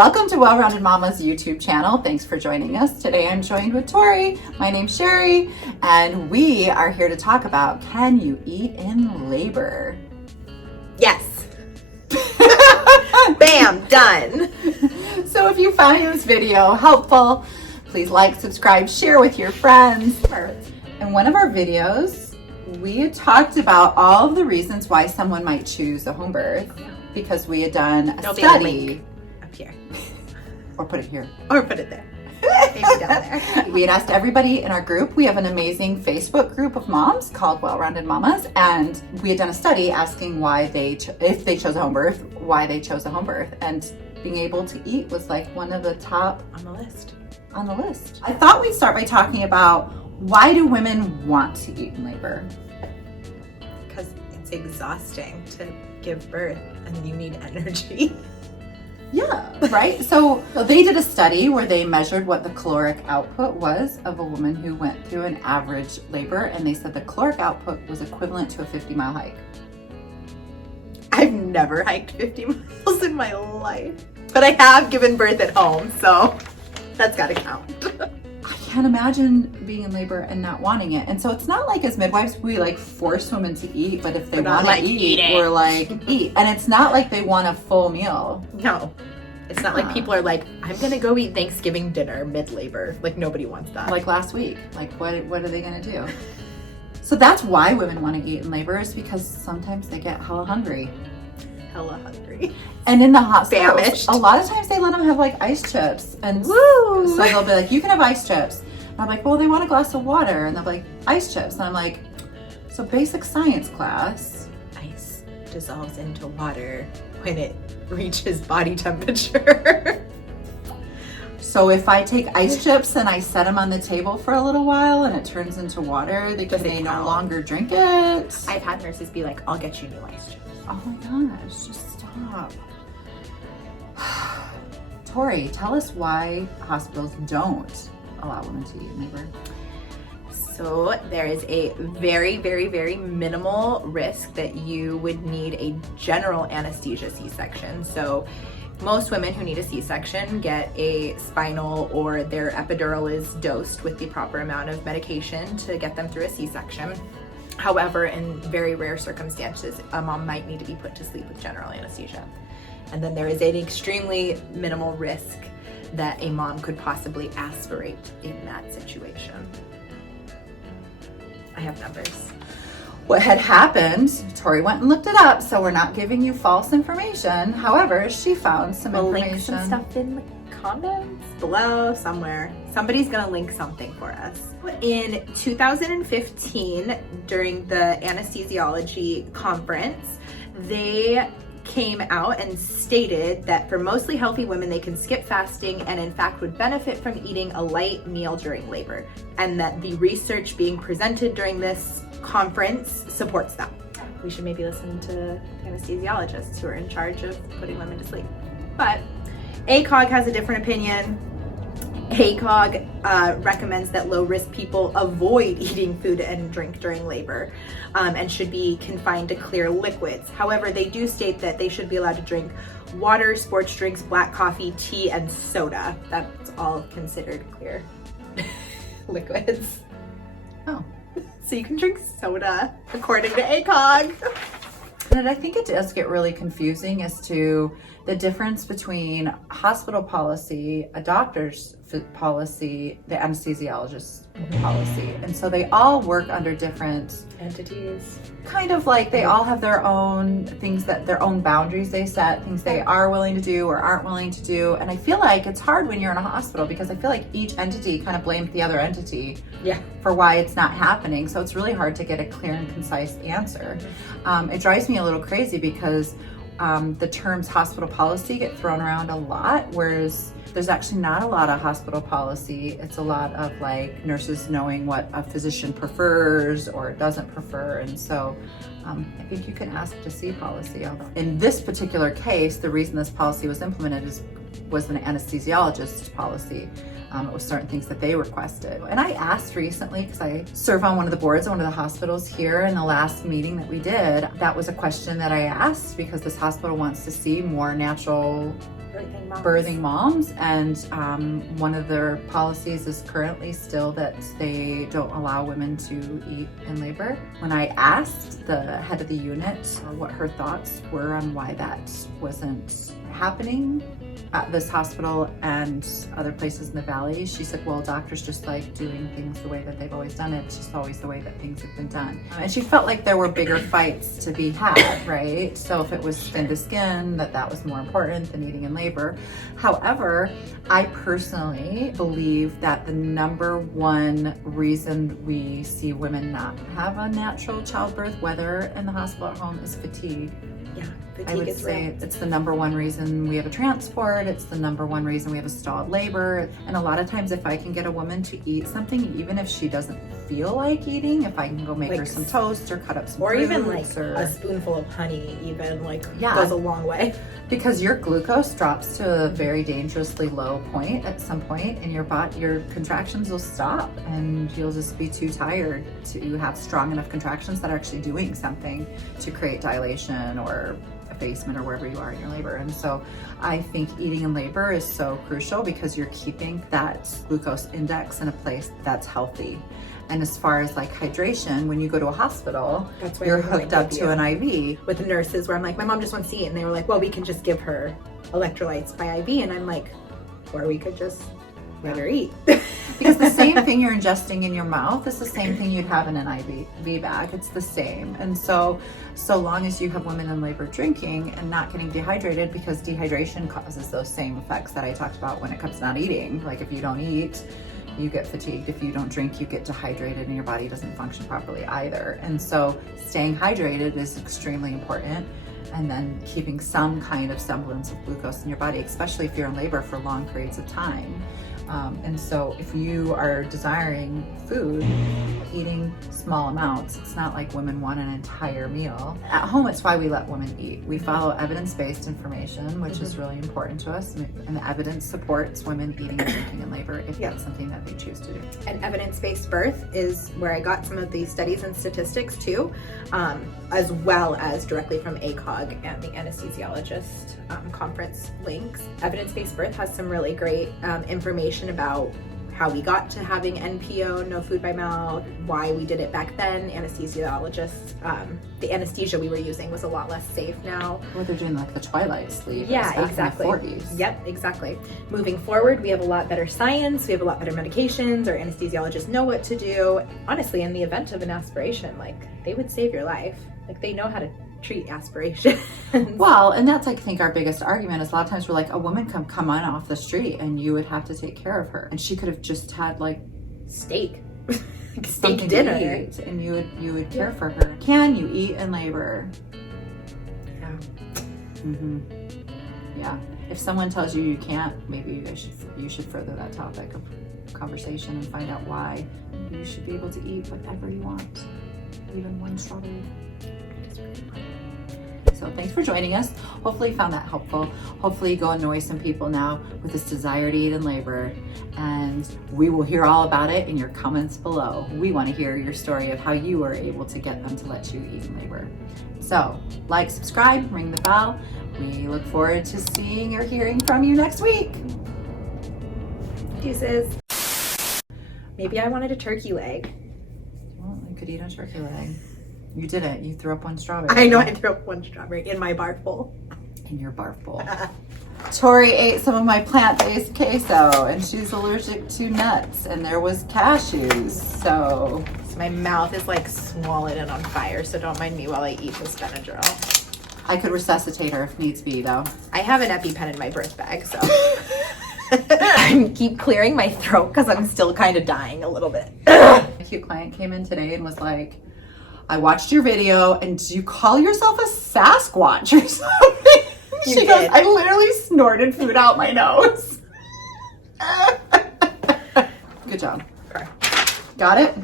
Welcome to Well-Rounded Mama's YouTube channel. Thanks for joining us. Today I'm joined with Tori. My name's Sherry, and we are here to talk about, can you eat in labor? Yes. Bam, done. So if you found this video helpful, please like, subscribe, share with your friends. In one of our videos, we had talked about all of the reasons why someone might choose a home birth, because we had done a study. Up here. Or put it here. Or put it there. Maybe down there. We had asked everybody in our group. We have an amazing Facebook group of moms called Well-Rounded Mamas, and we had done a study asking why if they chose a home birth, why they chose a home birth, and being able to eat was like one of the top on the list. I thought we'd start by talking about, why do women want to eat in labor? Because it's exhausting to give birth and you need energy. Yeah, right? So they did a study where they measured what the caloric output was of a woman who went through an average labor, and they said the caloric output was equivalent to a 50-mile hike. I've never hiked 50 miles in my life, but I have given birth at home, so that's gotta count. I can't imagine being in labor and not wanting it. And so it's not like as midwives, we like force women to eat, but if they want to eat, we're like, eat. And it's not like they want a full meal. No. It's not like people are like, I'm gonna go eat Thanksgiving dinner mid-labor. Like, nobody wants that. Like last week. Like, what are they gonna do? So that's why women want to eat in labor, is because sometimes they get hella hungry. And in the hospital, a lot of times they let them have like ice chips, and woo! So they'll be like, you can have ice chips. And I'm like, well, they want a glass of water, and they'll be like, ice chips. And I'm like, so basic science class. Ice dissolves into water when it reaches body temperature. So if I take ice chips and I set them on the table for a little while and it turns into water, they no longer drink it. I've had nurses be like, I'll get you new ice chips. Oh my gosh, just stop. Tori, tell us why hospitals don't allow women to eat in labor. So there is a very, very, very minimal risk that you would need a general anesthesia C-section. So most women who need a C-section get a spinal, or their epidural is dosed with the proper amount of medication to get them through a C-section. However, in very rare circumstances, a mom might need to be put to sleep with general anesthesia. And then there is an extremely minimal risk that a mom could possibly aspirate in that situation. I have numbers. What had happened, Tori went and looked it up, so we're not giving you false information. However, she found some information. We'll link some stuff in the comments below somewhere. Somebody's gonna link something for us. In 2015, during the anesthesiology conference, they came out and stated that for mostly healthy women, they can skip fasting and in fact would benefit from eating a light meal during labor, and that the research being presented during this conference supports that. We should maybe listen to anesthesiologists who are in charge of putting women to sleep. But ACOG has a different opinion. ACOG recommends that low-risk people avoid eating food and drink during labor and should be confined to clear liquids. However, they do state that they should be allowed to drink water, sports drinks, black coffee, tea, and soda. That's all considered clear liquids. Oh. So you can drink soda, according to ACOG. And I think it does get really confusing as to the difference between hospital policy, a doctor's policy, the anesthesiologist's policy. And so they all work under different entities. Kind of like they all have their own things, that their own boundaries they set, things they are willing to do or aren't willing to do. And I feel like it's hard when you're in a hospital, because I feel like each entity kind of blames the other entity for why it's not happening. So it's really hard to get a clear and concise answer. It drives me a little crazy because the terms hospital policy get thrown around a lot, whereas there's actually not a lot of hospital policy. It's a lot of like nurses knowing what a physician prefers or doesn't prefer. And so I think you can ask to see policy. In this particular case, the reason this policy was implemented was an anesthesiologist's policy. It was certain things that they requested. And I asked recently, because I serve on one of the boards at one of the hospitals here, in the last meeting that we did, that was a question that I asked, because this hospital wants to see more natural birthing moms. And one of their policies is currently still that they don't allow women to eat in labor. When I asked the head of the unit what her thoughts were on why that wasn't happening at this hospital and other places in the valley, she said, well, doctors just like doing things the way that they've always done it. It's just always the way that things have been done. And she felt like there were bigger fights to be had, right? So if it was skin to skin, that was more important than eating in labor. However, I personally believe that the number one reason we see women not have a natural childbirth, whether in the hospital or home, is fatigue. Yeah, I would say it's the number one reason we have a transport. It's the number one reason we have a stalled labor. And a lot of times if I can get a woman to eat something, even if she doesn't feel like eating, if I can go make her some toast or cut up some fruits, or even like a spoonful of honey even goes a long way. Because your glucose drops to a very dangerously low point at some point, and your contractions will stop and you'll just be too tired to have strong enough contractions that are actually doing something to create dilation or effacement or wherever you are in your labor. And so I think eating in labor is so crucial because you're keeping that glucose index in a place that's healthy. And as far as like hydration, when you go to a hospital, you're hooked up to an IV. With the nurses where I'm like, my mom just wants to eat. And they were like, well, we can just give her electrolytes by IV. And I'm like, or we could just let her eat. Because the same thing you're ingesting in your mouth is the same thing you'd have in an IV bag. It's the same. And so long as you have women in labor drinking and not getting dehydrated, because dehydration causes those same effects that I talked about when it comes to not eating. Like if you don't eat, you get fatigued. If you don't drink, you get dehydrated and your body doesn't function properly either. And so staying hydrated is extremely important. And then keeping some kind of semblance of glucose in your body, especially if you're in labor for long periods of time. And so if you are desiring food, eating small amounts, it's not like women want an entire meal. At home, it's why we let women eat. We follow evidence-based information, which is really important to us. And the evidence supports women eating and drinking in labor if that's something that they choose to do. And evidence-based birth is where I got some of these studies and statistics too, as well as directly from ACOG and the anesthesiologist conference links. Evidence-based birth has some really great information about how we got to having NPO, no food by mouth, why we did it back then. Anesthesiologists, the anesthesia we were using was a lot less safe now. Well, they're doing like the twilight sleep. Yeah, exactly. In the 40s. Yep, exactly. Moving forward, we have a lot better science, we have a lot better medications, our anesthesiologists know what to do. Honestly, in the event of an aspiration, like they would save your life. Like they know how to treat aspiration. Well, and that's, I think, our biggest argument is a lot of times we're like, a woman can come on off the street and you would have to take care of her. And she could have just had like steak dinner and you would care for her. Can you eat in labor? Yeah. Mm-hmm. Yeah. If someone tells you you can't, maybe you should further that topic of conversation and find out why. You should be able to eat whatever you want, even one strawberry. So thanks for joining us. Hopefully you found that helpful. Hopefully you go annoy some people now with this desire to eat in labor, and we will hear all about it in your comments below. We want to hear your story of how you were able to get them to let you eat in labor. So like, subscribe, ring the bell. We look forward to seeing or hearing from you next week. Deuces. Maybe I wanted a turkey leg. Well, I could eat a turkey leg. You didn't. You threw up one strawberry. I know, I threw up one strawberry in my barf bowl. In your barf bowl. Tori ate some of my plant-based queso, and she's allergic to nuts, and there was cashews, so my mouth is like swollen and on fire, so don't mind me while I eat this Benadryl. I could resuscitate her if needs be, though. I have an EpiPen in my birth bag, so I keep clearing my throat because I'm still kind of dying a little bit. A cute client came in today and was like, I watched your video, and do you call yourself a Sasquatch or something? She goes, I literally snorted food out my nose. Good job. Okay. Got it?